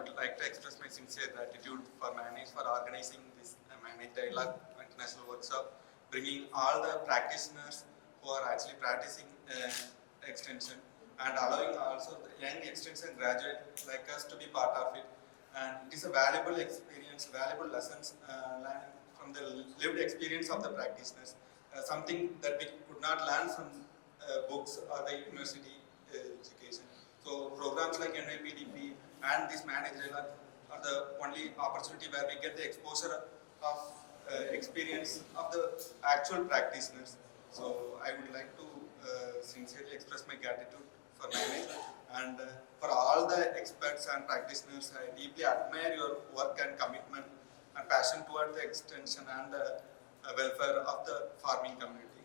would like to express my sincere gratitude for MANAGE for organizing this MANAGE Dialogue International Workshop, bringing all the practitioners who are actually practicing extension and allowing also the young extension graduates like us to be part of it. And it is a valuable experience, valuable lessons learned from the lived experience of the practitioners, something that we could not learn from books or the university education. So programs like NYPDP and this MANAGE Dialogue are the only opportunity where we get the exposure of experience of the actual practitioners. So I would like to sincerely express my gratitude for MANAGE and for all the experts and practitioners. I deeply admire your work and commitment and passion toward the extension and welfare of the farming community.